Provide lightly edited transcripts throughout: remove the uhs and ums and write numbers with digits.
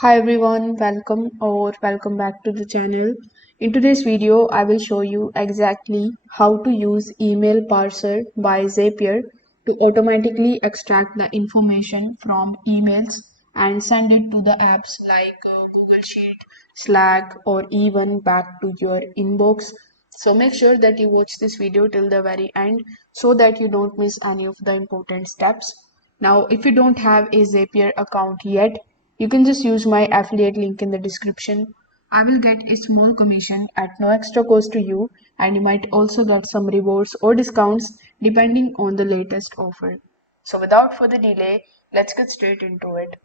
Hi everyone, welcome back to the channel. In today's video, I will show you exactly how to use email parser by Zapier to automatically extract the information from emails and send it to the apps like Google Sheet, Slack, or even back to your inbox. So make sure that you watch this video till the very end so that you don't miss any of the important steps. Now, if you don't have a Zapier account yet, you can just use my affiliate link in the description. I will get a small commission at no extra cost to you, and you might also get some rewards or discounts depending on the latest offer. So, without further delay, let's get straight into it.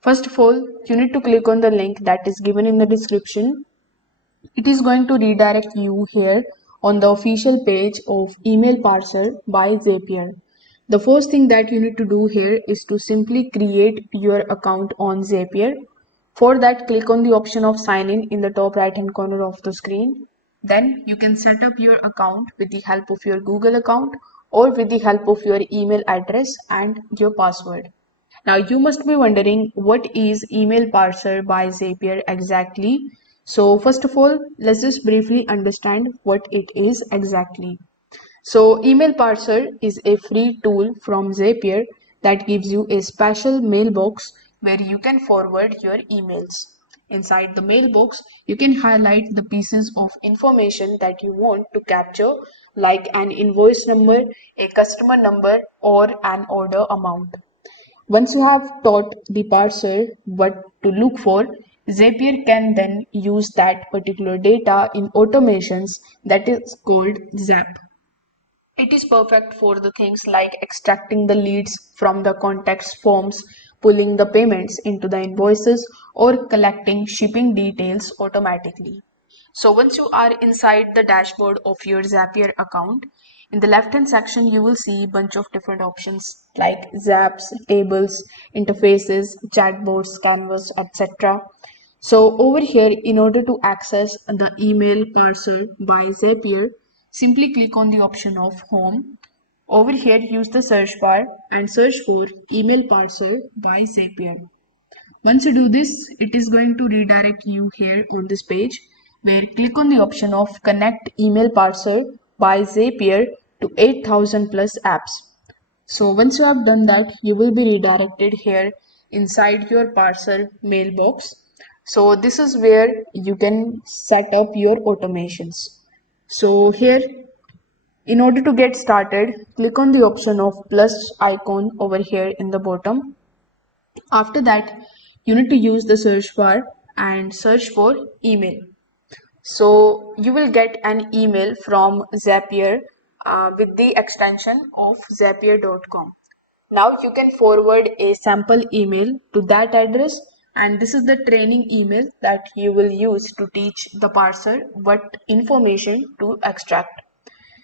First of all, you need to click on the link that is given in the description. It is going to redirect you here on the official page of Email Parser by Zapier. The first thing that you need to do here is to simply create your account on Zapier. For that, click on the option of sign in the top right hand corner of the screen. Then you can set up your account with the help of your Google account or with the help of your email address and your password. Now you must be wondering, what is email parser by Zapier exactly? So first of all, let's just briefly understand what it is exactly. So email parser is a free tool from Zapier that gives you a special mailbox where you can forward your emails. Inside the mailbox, you can highlight the pieces of information that you want to capture, like an invoice number, a customer number, or an order amount. Once you have taught the parser what to look for, Zapier can then use that particular data in automations that is called Zap. It is perfect for the things like extracting the leads from the contacts forms, pulling the payments into the invoices, or collecting shipping details automatically. So once you are inside the dashboard of your Zapier account, in the left hand section you will see a bunch of different options like zaps, tables, interfaces, chatbots, canvas, etc. So over here, in order to access the email parser by Zapier, simply click on the option of home. Over here, use the search bar and search for email parser by Zapier. Once you do this, it is going to redirect you here on this page where click on the option of connect email parser by Zapier to 8000 plus apps. So once you have done that, you will be redirected here inside your parser mailbox. So this is where you can set up your automations. So here, in order to get started, click on the option of plus icon over here in the bottom. After that, you need to use the search bar and search for email. So you will get an email from Zapier with the extension of zapier.com. Now you can forward a sample email to that address, and this is the training email that you will use to teach the parser what information to extract.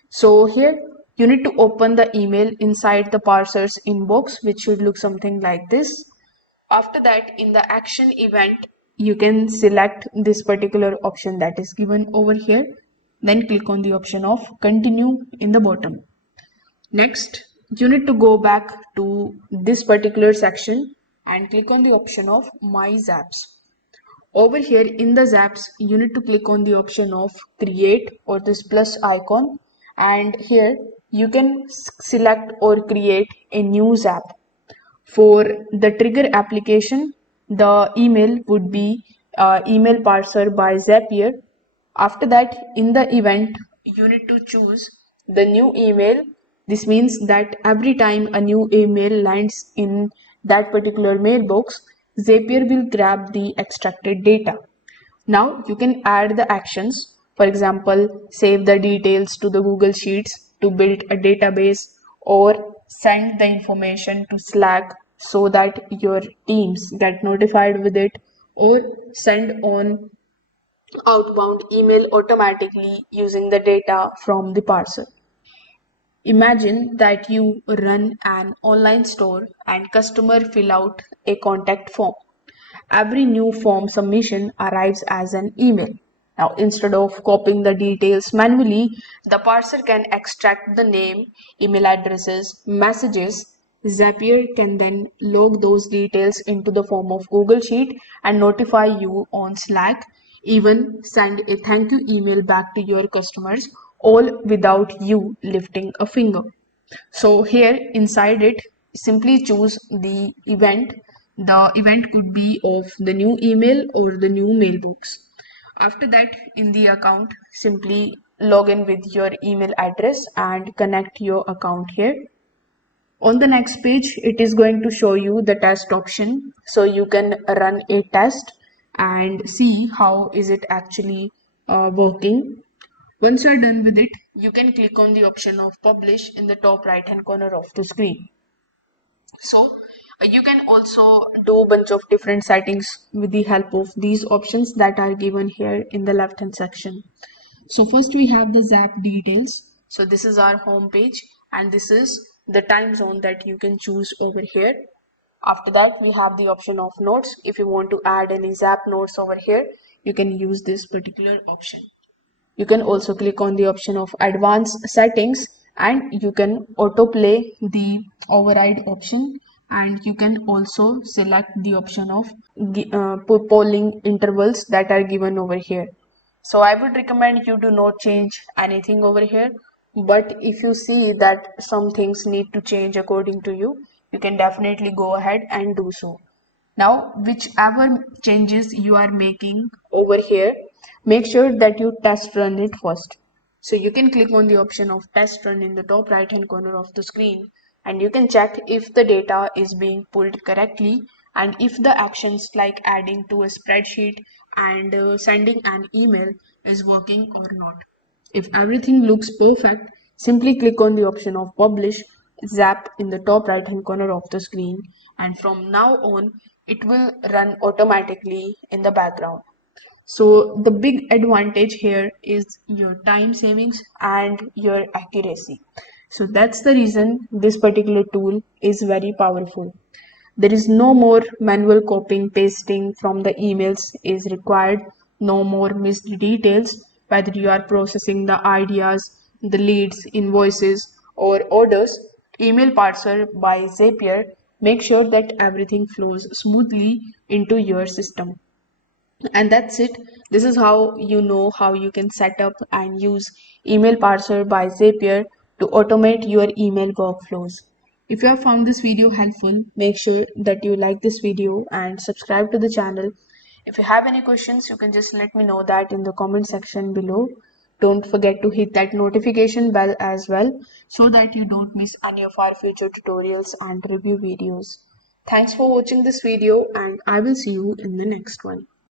So here you need to open the email inside the parser's inbox, which should look something like this. After that, in the action event, you can select this particular option that is given over here. Then click on the option of continue in the bottom. Next, you need to go back to this particular section and click on the option of my zaps. Over here in the zaps, you need to click on the option of create or this plus icon, and here you can select or create a new zap. For the trigger application, the email would be email parser by Zapier. After that, in the event, you need to choose the new email. This means that every time a new email lands in that particular mailbox, Zapier will grab the extracted data. Now you can add the actions. For example, save the details to the Google Sheets to build a database, or send the information to Slack so that your teams get notified with it, or send on outbound email automatically using the data from the parser. Imagine that you run an online store and customer fill out a contact form. Every new form submission arrives as an email. Now, instead of copying the details manually, the parser can extract the name, email addresses, messages, Zapier can then log those details into the form of Google Sheet and notify you on Slack, even send a thank you email back to your customers, all without you lifting a finger. So here inside it, simply choose the event. The event could be of the new email or the new mailbox. After that, in the account, simply log in with your email address and connect your account here. On the next page, it is going to show you the test option. So you can run a test and see how is it actually working. Once you are done with it, you can click on the option of publish in the top right hand corner of the screen. So you can also do a bunch of different settings with the help of these options that are given here in the left hand section. So first we have the Zap details. So this is our home page and this is the time zone that you can choose over here. After that we have the option of notes. If you want to add any Zap notes over here, you can use this particular option. You can also click on the option of advanced settings and you can autoplay the override option, and you can also select the option of polling intervals that are given over here. So I would recommend you to not change anything over here, but if you see that some things need to change according to you, you can definitely go ahead and do so. Now, whichever changes you are making over here, make sure that you test run it first. So you can click on the option of test run in the top right hand corner of the screen, and you can check if the data is being pulled correctly and if the actions like adding to a spreadsheet and sending an email is working or not. If everything looks perfect, simply click on the option of publish Zap in the top right hand corner of the screen, and from now on it will run automatically in the background. So the big advantage here is your time savings and your accuracy. So that's the reason this particular tool is very powerful. There is no more manual copying pasting from the emails is required, no more missed details, whether you are processing the ideas, the leads, invoices, or orders. Email Parser by Zapier make sure that everything flows smoothly into your system. And that's it. This is how you know how you can set up and use email parser by Zapier to automate your email workflows. If you have found this video helpful, make sure that you like this video and subscribe to the channel. If you have any questions, you can just let me know that in the comment section below. Don't forget to hit that notification bell as well so that you don't miss any of our future tutorials and review videos. Thanks for watching this video and I will see you in the next one.